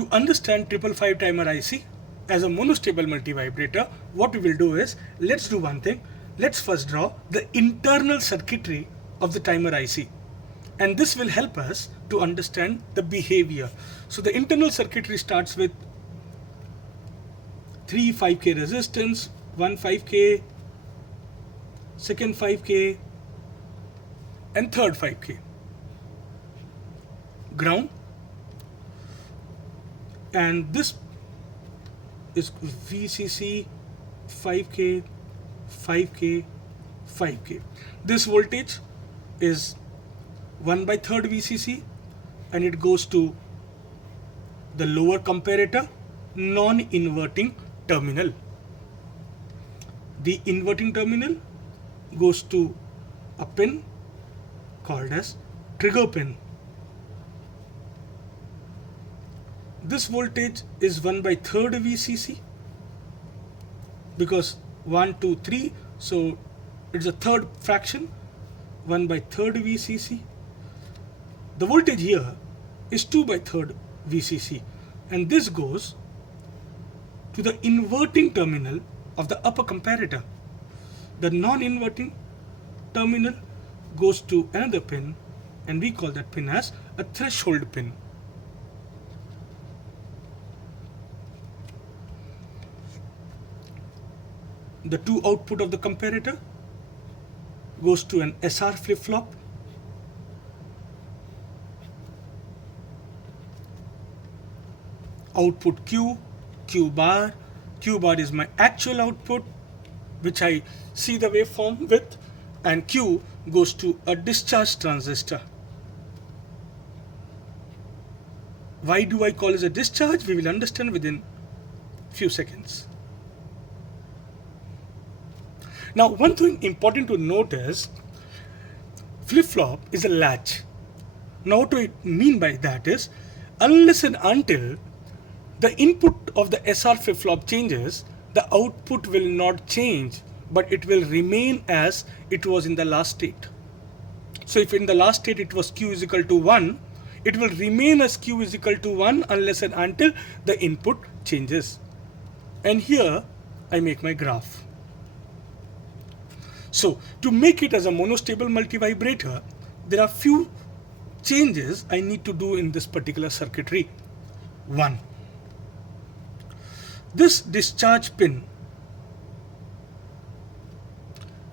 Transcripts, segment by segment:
To understand 555 timer IC as a monostable multivibrator, what we will do is, let's do one thing. Let's first draw the internal circuitry of the timer IC. And this will help us to understand the behavior. So the internal circuitry starts with 3 5K resistance, 1 5K, second 5K, and third 5K. Ground. And this is VCC 5K, 5K, 5K. This voltage is 1/3 VCC and it goes to the lower comparator non-inverting terminal. The inverting terminal goes to a pin called as trigger pin. This voltage is 1/3 VCC because 1, 2, 3, so it's a third fraction, 1/3 VCC. The voltage here is 2/3 VCC, and this goes to the inverting terminal of the upper comparator. The non-inverting terminal goes to another pin, and we call that pin as a threshold pin. The two output of the comparator goes to an SR flip-flop. Output Q, Q bar. Q bar is my actual output, which I see the waveform with, and Q goes to a discharge transistor. Why do I call it a discharge? We will understand within few seconds. Now, one thing important to note is flip-flop is a latch. Now, what do I mean by that is, unless and until the input of the SR flip-flop changes, the output will not change, but it will remain as it was in the last state. So if in the last state it was Q is equal to 1, it will remain as Q is equal to 1 unless and until the input changes. And here I make my graph. So to make it as a monostable multivibrator, there are few changes I need to do in this particular circuitry. 1. This discharge pin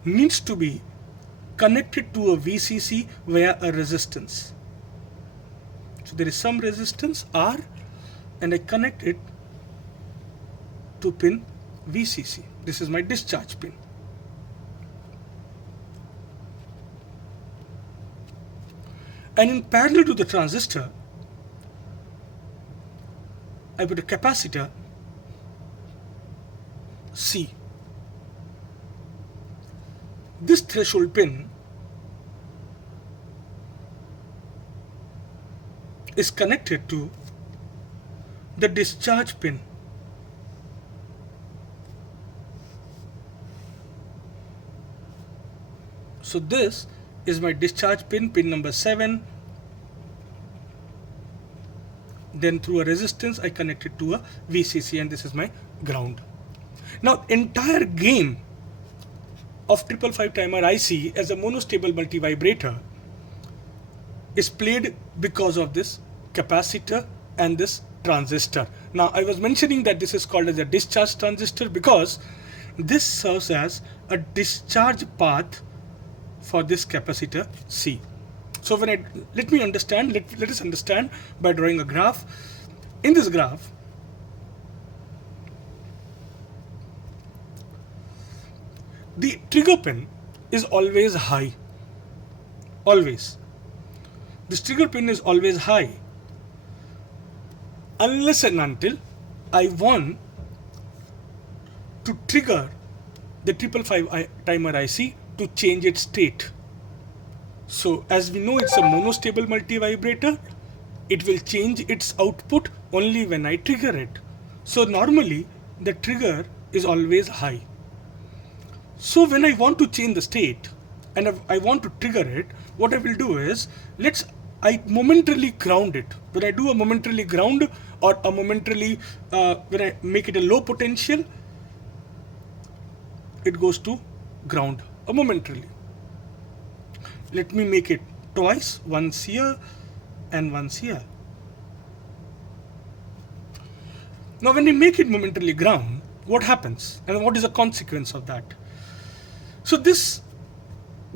needs to be connected to a VCC via a resistance. So there is some resistance R, and I connect it to pin VCC. This is my discharge pin. And in parallel to the transistor, I put a capacitor C. This threshold pin is connected to the discharge pin. So this is my discharge pin, pin number 7. Then through a resistance I connect it to a VCC, and this is my ground. Now entire game of 555 timer IC as a monostable multivibrator is played because of this capacitor and this transistor. Now I was mentioning that this is called as a discharge transistor because this serves as a discharge path for this capacitor C. So when let us understand by drawing a graph. In this graph, the trigger pin is always high. Always. This trigger pin is always high unless and until I want to trigger the 555 timer IC to change its state. So as we know, it's a monostable multivibrator. It will change its output only when I trigger it. So normally the trigger is always high. So when I want to change the state and I want to trigger it, what I will do is, let's I momentarily ground it. When I do a momentarily ground or a momentarily, when I make it a low potential, it goes to ground momentarily. Let me make it twice, once here and once here. Now when we make it momentarily ground, what happens and what is the consequence of that? So this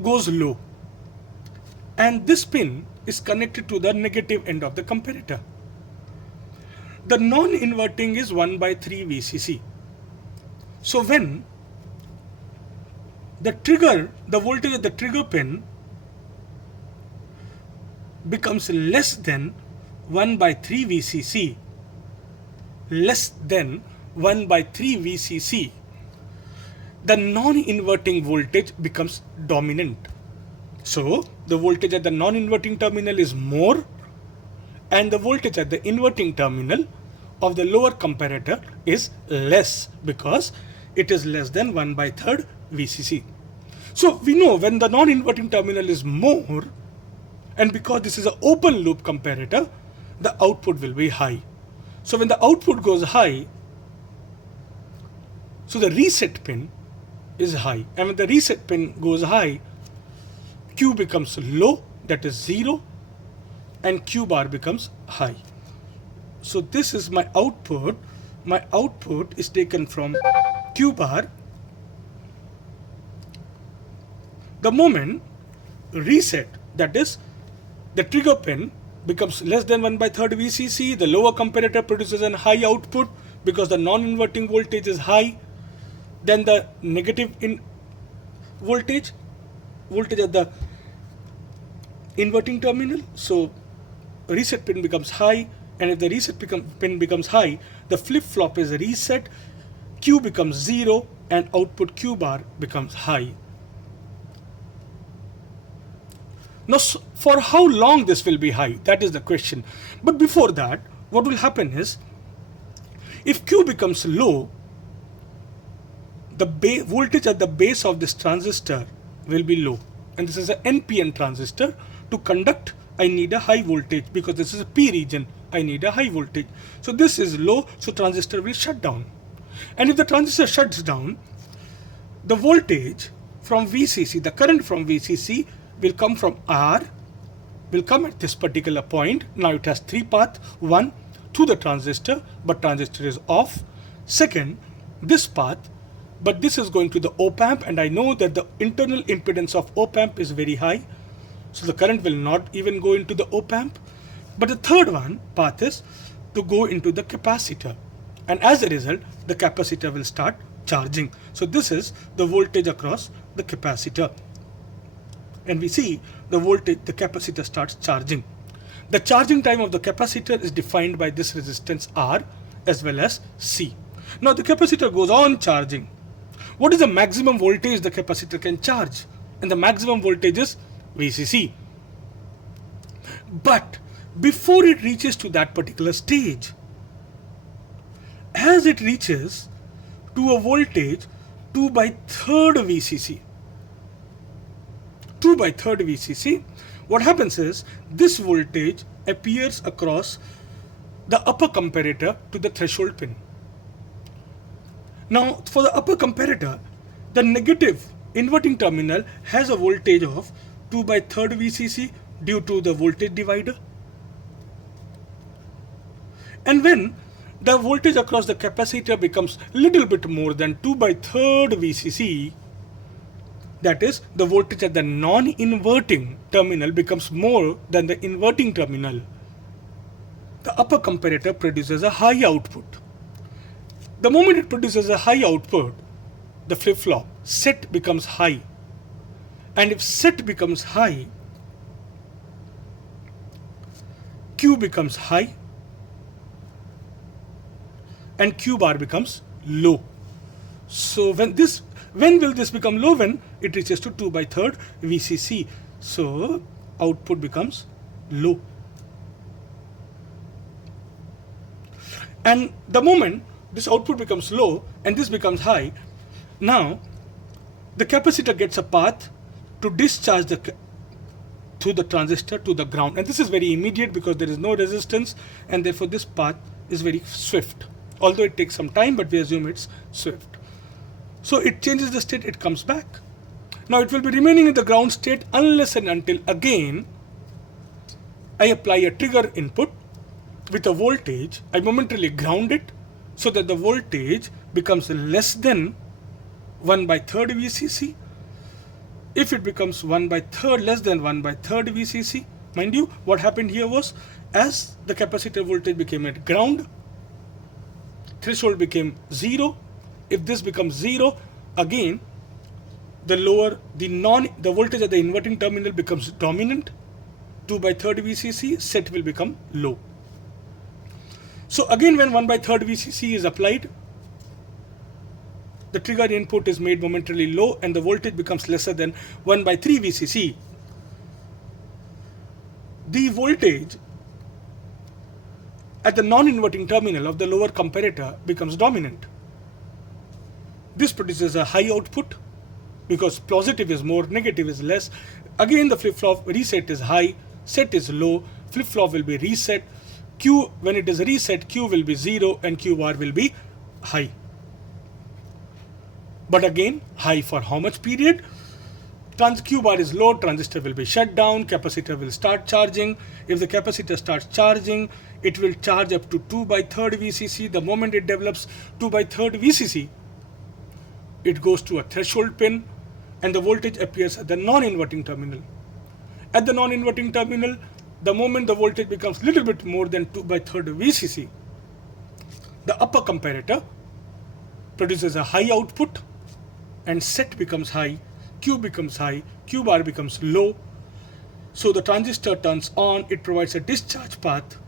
goes low and this pin is connected to the negative end of the comparator. The non-inverting is 1 by 3 VCC. So when the voltage of the trigger pin becomes less than 1 by 3 VCC, less than 1 by 3 VCC, the non-inverting voltage becomes dominant. So the voltage at the non-inverting terminal is more and the voltage at the inverting terminal of the lower comparator is less because it is less than 1 by 3rd VCC. So we know when the non-inverting terminal is more, and because this is an open loop comparator, the output will be high. So when the output goes high, so the reset pin is high, and when the reset pin goes high, Q becomes low, that is 0, and Q bar becomes high. So this is my output. My output is taken from Q bar. The moment reset, that is the trigger pin becomes less than 1 by 3rd VCC, the lower comparator produces a high output because the non-inverting voltage is high, then the negative voltage at the inverting terminal. So reset pin becomes high, and if the reset pin becomes high, the flip-flop is reset, Q becomes 0, and output Q bar becomes high. Now, for how long this will be high? That is the question. But before that, what will happen is, if Q becomes low, the voltage at the base of this transistor will be low. And this is an NPN transistor. To conduct, I need a high voltage because this is a P region. I need a high voltage. So this is low, so transistor will shut down. And if the transistor shuts down, the voltage from VCC, the current from VCC will come from R, will come at this particular point. Now it has 3 paths. 1, to the transistor, but transistor is off. Second, this path, but this is going to the op-amp, and I know that the internal impedance of op-amp is very high. So the current will not even go into the op-amp. But the third one path is to go into the capacitor. And as a result, the capacitor will start charging. So this is the voltage across the capacitor. And we see the voltage, the capacitor starts charging. The charging time of the capacitor is defined by this resistance R as well as C. Now the capacitor goes on charging. What is the maximum voltage the capacitor can charge? And the maximum voltage is VCC. But before it reaches to that particular stage, as it reaches to a voltage 2 by 3rd VCC, 2 by 3rd VCC, what happens is this voltage appears across the upper comparator to the threshold pin. Now for the upper comparator, the negative inverting terminal has a voltage of 2 by 3rd VCC due to the voltage divider. And when the voltage across the capacitor becomes little bit more than 2 by 3rd VCC, that is, the voltage at the non-inverting terminal becomes more than the inverting terminal, the upper comparator produces a high output. The moment it produces a high output, the flip-flop set becomes high. And if set becomes high, Q becomes high and Q bar becomes low. So when will this become low? When it reaches to 2 by 3rd VCC. So output becomes low. And the moment this output becomes low and this becomes high, now the capacitor gets a path to discharge the through the transistor to the ground, and this is very immediate because there is no resistance, and therefore this path is very swift, although it takes some time, but we assume it's swift. So it changes the state, it comes back. Now it will be remaining in the ground state unless and until again I apply a trigger input with a voltage. I momentarily ground it so that the voltage becomes less than 1/3 VCC. If it becomes less than 1/3 VCC, mind you, what happened here was, as the capacitor voltage became at ground, threshold became 0. If this becomes 0, again the voltage at the inverting terminal becomes dominant, 2/3 VCC, set will become low. So again, when 1/3 VCC is applied, the trigger input is made momentarily low and the voltage becomes lesser than 1/3 VCC. The voltage at the non-inverting terminal of the lower comparator becomes dominant. This produces a high output because positive is more, negative is less. Again, the flip-flop reset is high, set is low, flip-flop will be reset. Q, when it is reset, Q will be 0 and Q bar will be high. But again, high for how much period? Q bar is low, transistor will be shut down, capacitor will start charging. If the capacitor starts charging, it will charge up to 2/3 VCC. The moment it develops 2/3 VCC, it goes to a threshold pin and the voltage appears at the non-inverting terminal. At the non-inverting terminal, the moment the voltage becomes little bit more than 2/3 VCC, the upper comparator produces a high output and set becomes high, Q becomes high, Q bar becomes low. So the transistor turns on, it provides a discharge path,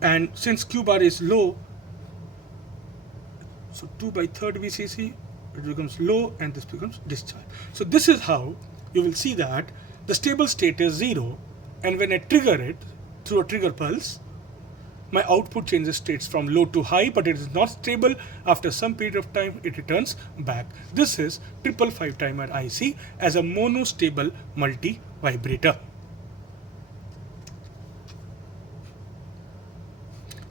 and since Q bar is low, so 2/3 VCC, it becomes low and this becomes discharge. So this is how you will see that the stable state is 0, and when I trigger it through a trigger pulse, my output changes states from low to high, but it is not stable. After some period of time, it returns back. This is 555 timer IC as a monostable multi-vibrator.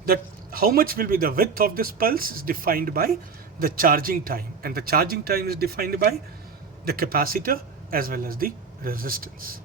That how much will be the width of this pulse is defined by the charging time, and the charging time is defined by the capacitor as well as the resistance.